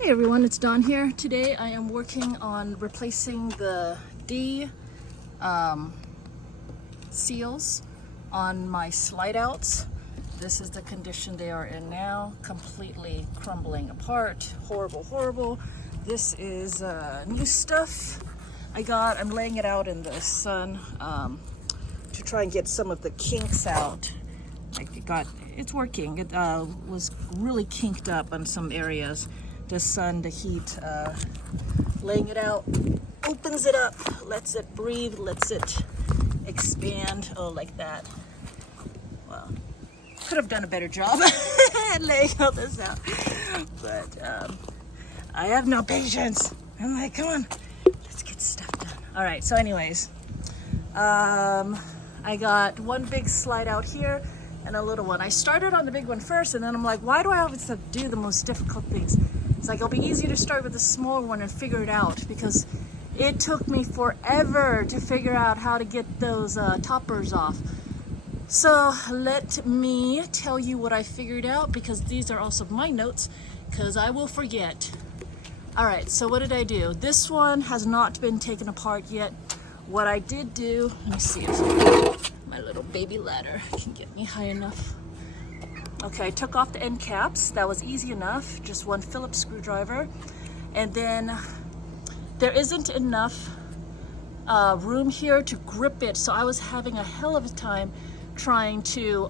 Hey everyone, it's Dawn here. Today I am working on replacing the D seals on my SlideOuts. This is the condition they are in now, completely crumbling apart. Horrible, horrible. This is new stuff I got. I'm laying it out in the sun to try and get some of the kinks out. It's working. It was really kinked up on some areas. The sun, the heat, laying it out, opens it up, lets it breathe, lets it expand. Oh, like that. Well, could have done a better job at laying all this out, but I have no patience. I'm like, come on, let's get stuff done. All right, so anyways, I got one big slide out here and a little one. I started on the big one first, and then I'm like, why do I always have to do the most difficult things? It's like, it'll be easier to start with the small one and figure it out, because it took me forever to figure out how to get those toppers off. So let me tell you what I figured out, because these are also my notes, because I will forget. All right, so what did I do? This one has not been taken apart yet. What I did do, let me see if my little baby ladder can get me high enough. Okay, I took off the end caps. That was easy enough, just one Phillips screwdriver. And then there isn't enough room here to grip it, so I was having a hell of a time trying to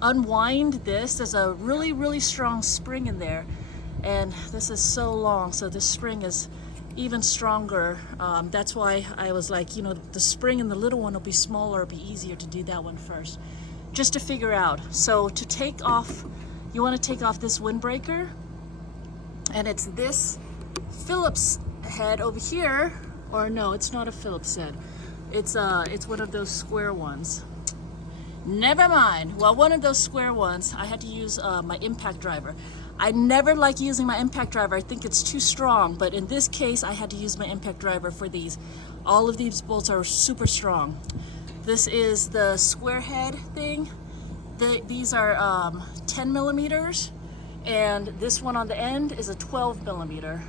unwind this. There's a really, really strong spring in there, and this is so long, so the spring is even stronger. That's why I was like, you know, the spring in the little one will be smaller, it'll be easier to do that one first, just to figure out. So to take off, you want to take off this windbreaker, and it's this Phillips head over here, or no, it's not a Phillips head. It's one of those square ones. Never mind. Well, one of those square ones, I had to use my impact driver. I never like using my impact driver. I think it's too strong, but in this case, I had to use my impact driver for these. All of these bolts are super strong. This is the square head thing. These are 10 millimeters, and this one on the end is a 12 millimeter.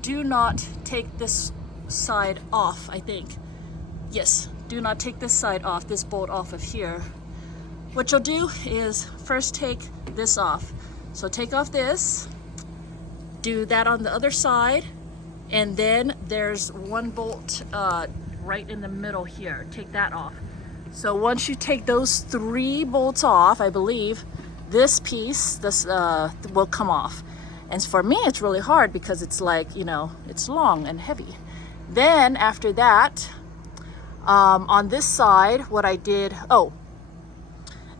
Do not take this side off, I think. Yes, do not take this side off, this bolt off of here. What you'll do is first take this off. So take off this, do that on the other side, and then there's one bolt right in the middle here. Take that off. So once you take those 3 bolts off, I believe, this piece, will come off. And for me, it's really hard because it's like, you know, it's long and heavy. Then after that, on this side, what I did,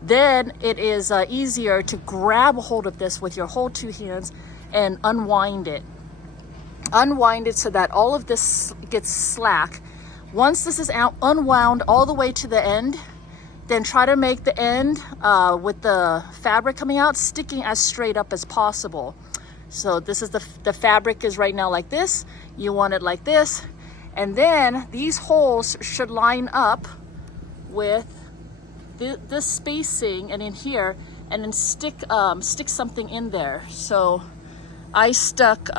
then it is easier to grab a hold of this with your whole 2 hands and unwind it. Unwind it so that all of this gets slack. Once this is unwound all the way to the end, then try to make the end with the fabric coming out sticking as straight up as possible. So this is the fabric is right now like this. You want it like this. And then these holes should line up with this spacing and in here, and then stick something in there. So I stuck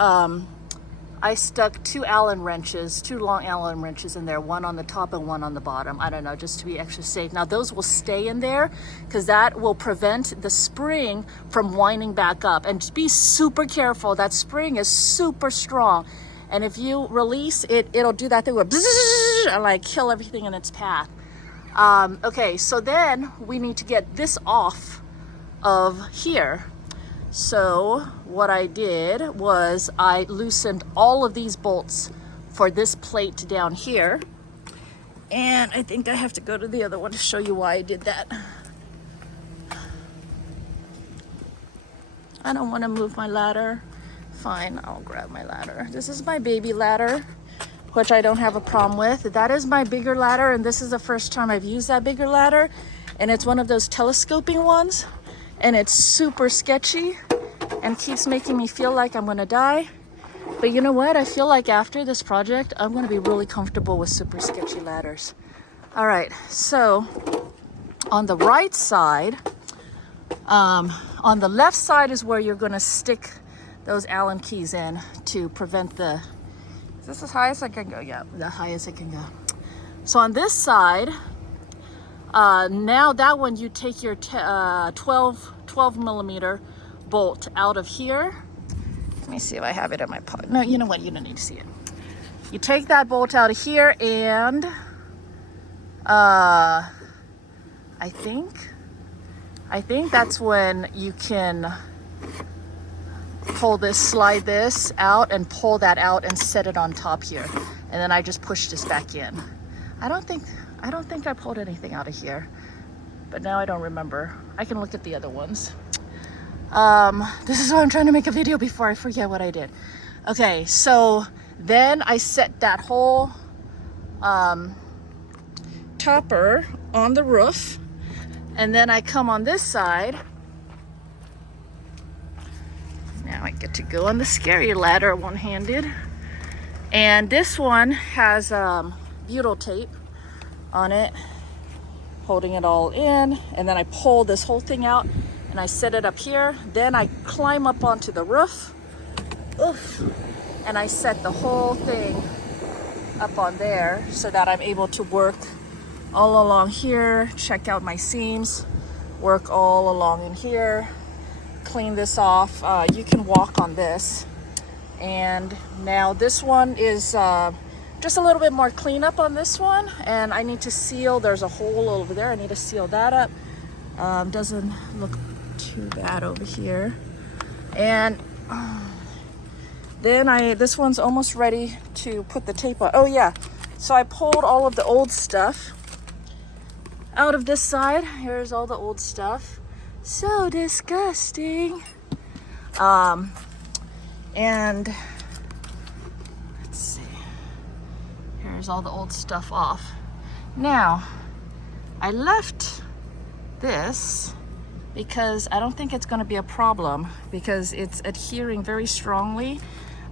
2 Allen wrenches, 2 long Allen wrenches in there, one on the top and one on the bottom. I don't know, just to be extra safe. Now those will stay in there because that will prevent the spring from winding back up. And just be super careful. That spring is super strong. And if you release it, it'll do that thing where and like kill everything in its path. Okay, so then we need to get this off of here. So what I did was I loosened all of these bolts for this plate down here. And I think I have to go to the other one to show you why I did that. I don't want to move my ladder. Fine, I'll grab my ladder. This is my baby ladder, which I don't have a problem with. That is my bigger ladder, and this is the first time I've used that bigger ladder. And it's one of those telescoping ones, and it's super sketchy and keeps making me feel like I'm gonna die. But you know what? I feel like after this project, I'm gonna be really comfortable with super sketchy ladders. All right, so on the right side, on the left side is where you're gonna stick those Allen keys in to prevent the, is this as high as I can go? Yeah, the highest I can go. So on this side, now that one, you take your 12 millimeter bolt out of here. Let me see if I have it in my pocket. No, you know what? You don't need to see it. You take that bolt out of here, and I think that's when you can pull this, slide this out, and pull that out and set it on top here. And then I just push this back in. I don't think I pulled anything out of here, but now I don't remember. I can look at the other ones. This is why I'm trying to make a video before I forget what I did. Okay, so then I set that whole topper on the roof, and then I come on this side. Now I get to go on the scary ladder one-handed. And this one has butyl tape on it, holding it all in, and then I pull this whole thing out and I set it up here. Then I climb up onto the roof. Oof. And I set the whole thing up on there so that I'm able to work all along here, check out my seams, work all along in here, clean this off. You can walk on this. And now this one is just a little bit more cleanup on this one, and I need to seal. There's a hole over there. I need to seal that up. Doesn't look too bad over here. And then this one's almost ready to put the tape on. Oh yeah, so I pulled all of the old stuff out of this side. Here's all the old stuff. So disgusting. And let's see. Here's all the old stuff off. Now, I left this because I don't think it's going to be a problem, because it's adhering very strongly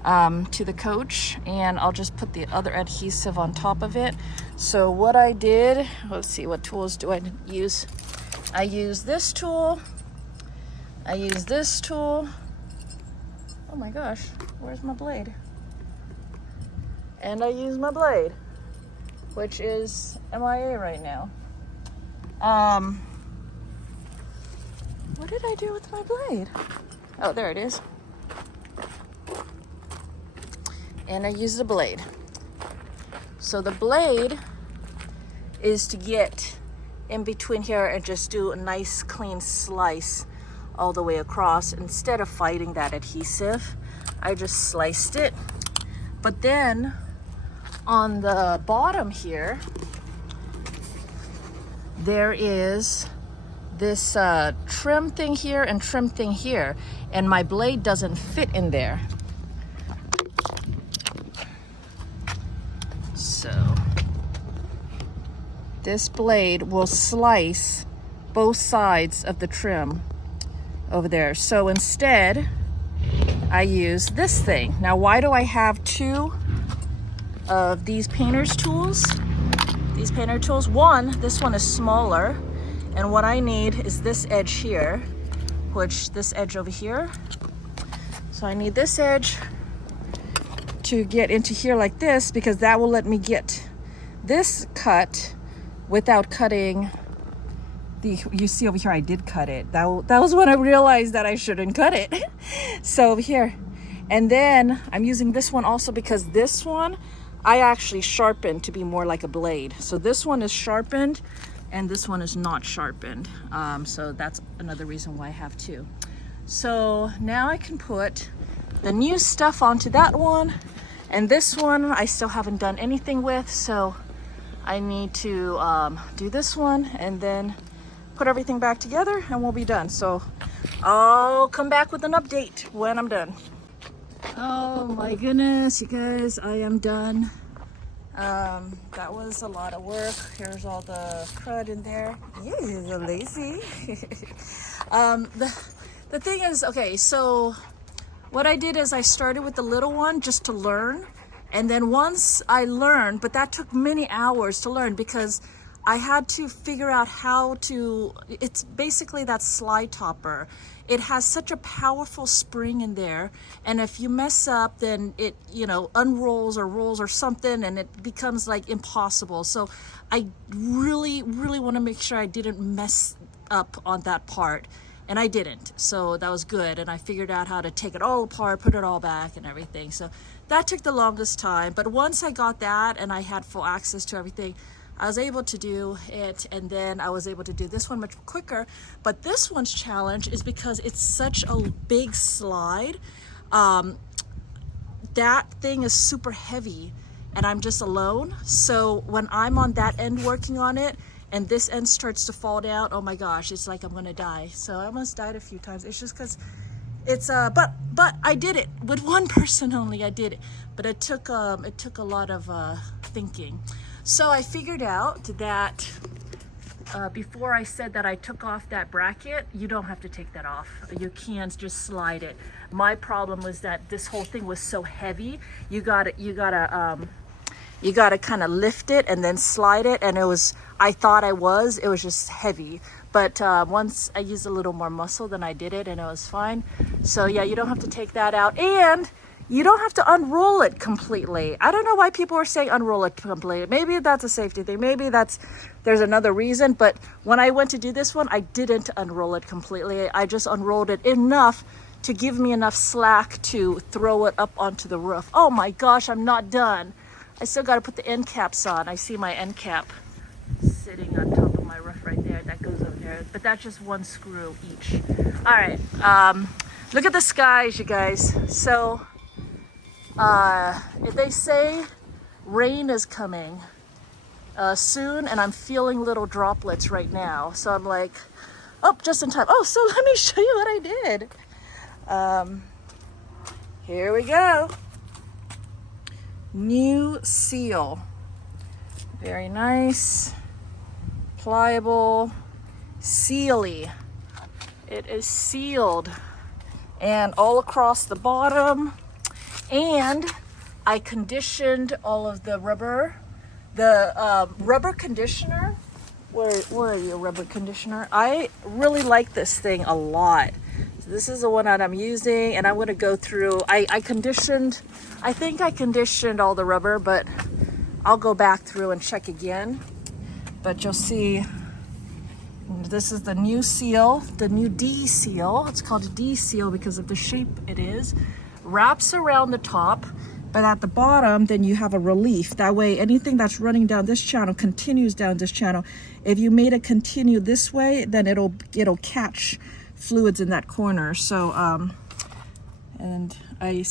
to the coach, and I'll just put the other adhesive on top of it. So what I did, let's see, what tools do I use? I use this tool. I use this tool. Oh my gosh, where's my blade? And I use my blade, which is MIA right now. What did I do with my blade? Oh, there it is. And I use the blade. So the blade is to get in between here and just do a nice clean slice all the way across. Instead of fighting that adhesive, I just sliced it. But then on the bottom here, there is this trim thing here and trim thing here, and my blade doesn't fit in there. So this blade will slice both sides of the trim over there. So instead, I use this thing. Now, why do I have two of these painter's tools? These painter tools. One, this one is smaller, and what I need is this edge here, which this edge over here. So I need this edge to get into here like this, because that will let me get this cut without cutting the, you see over here, I did cut it. That was when I realized that I shouldn't cut it. So over here. And then I'm using this one also because this one I actually sharpened to be more like a blade. So this one is sharpened and this one is not sharpened. So that's another reason why I have two. So now I can put the new stuff onto that one. And this one I still haven't done anything with, so I need to do this one and then put everything back together and we'll be done. So I'll come back with an update when I'm done. Oh my goodness, you guys, I am done. That was a lot of work. Here's all the crud in there. You're lazy. The thing is, okay, so what I did is I started with the little one just to learn. And then once I learned, but that took many hours to learn because I had to figure out how to, it's basically that slide topper. it has such a powerful spring in there, and if you mess up, then it, you know, unrolls or rolls or something, and it becomes like impossible. So I really want to make sure I didn't mess up on that part, and I didn't, so that was good. And I figured out how to take it all apart, put it all back and everything. So that took the longest time, but once I got that and I had full access to everything, I was able to do it, and then I was able to do this one much quicker. But this one's challenge is because it's such a big slide. That thing is super heavy, and I'm just alone. So when I'm on that end working on it, and this end starts to fall down, oh my gosh, it's like I'm gonna die. So I almost died a few times. It's just because it's but I did it with one person only. I did it, but it took a lot of thinking. So I figured out that before I said that I took off that bracket, you don't have to take that off. You can just slide it. My problem was that this whole thing was so heavy. You gotta kind of lift it and then slide it, and it was just heavy. But once I used a little more muscle, then I did it, and it was fine. So yeah, you don't have to take that out, and you don't have to unroll it completely. I don't know why people are saying unroll it completely. Maybe that's a safety thing. Maybe there's another reason. But when I went to do this one, I didn't unroll it completely. I just unrolled it enough to give me enough slack to throw it up onto the roof. Oh my gosh, I'm not done. I still got to put the end caps on. I see my end cap sitting on top of my roof right there. That goes over there. But that's just one screw each. All right. Look at the skies, you guys. So if they say rain is coming soon, and I'm feeling little droplets right now. So I'm like, oh, just in time. Oh, so let me show you what I did. Here we go. New seal. Very nice, pliable, sealy. It is sealed, and all across the bottom. And I conditioned all of the rubber. The rubber conditioner. Where are you, rubber conditioner? I really like this thing a lot. So this is the one that I'm using, and I'm going to go through. I think I conditioned all the rubber, but I'll go back through and check again. But you'll see, this is the new seal, the new D seal. It's called a D seal because of the shape it is. Wraps around the top, but at the bottom, then you have a relief. That way, anything that's running down this channel continues down this channel. If you made it continue this way, then it'll catch fluids in that corner. So, and I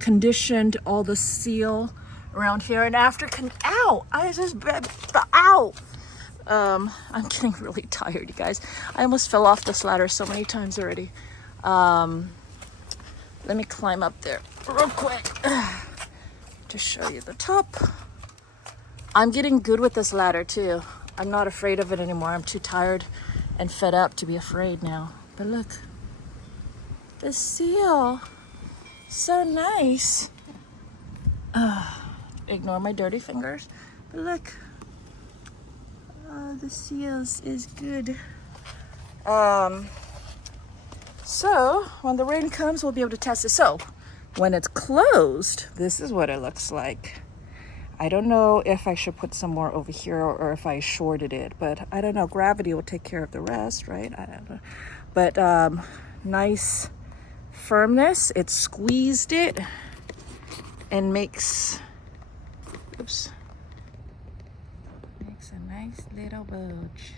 conditioned all the seal around here, and after I'm getting really tired, you guys. I almost fell off this ladder so many times already. Let me climb up there real quick to show you the top. I'm getting good with this ladder too. I'm not afraid of it anymore. I'm too tired and fed up to be afraid now. But look, the seal, so nice. Ignore my dirty fingers. But look, the seals is good. So when the rain comes, we'll be able to test it. So when it's closed, this is what it looks like. I don't know if I should put some more over here or if I shorted it, but I don't know. Gravity will take care of the rest, right? I don't know. But nice firmness. It squeezed it and makes a nice little bulge.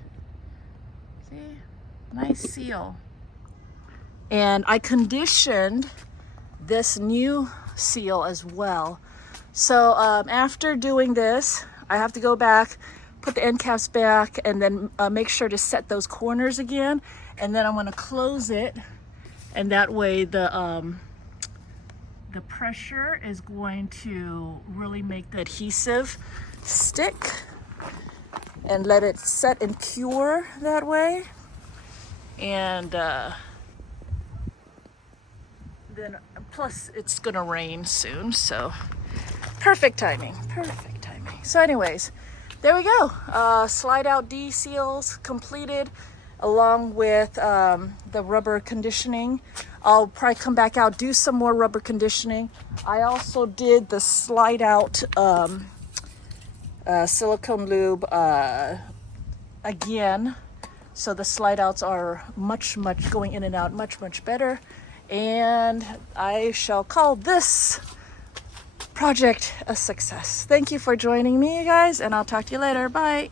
See? Nice seal. And I conditioned this new seal as well. So after doing this, I have to go back, put the end caps back, and then make sure to set those corners again. And then I'm going to close it, and that way the pressure is going to really make the adhesive stick and let it set and cure that way. And then plus it's gonna rain soon, so perfect timing. So anyways, there we go. SlideOut D seals completed. along with the rubber conditioning. I'll probably come back out, do some more rubber conditioning. I also did the SlideOut silicone lube again. So the SlideOuts are much going in and out much better. And I shall call this project a success. Thank you for joining me, you guys, and I'll talk to you later. Bye.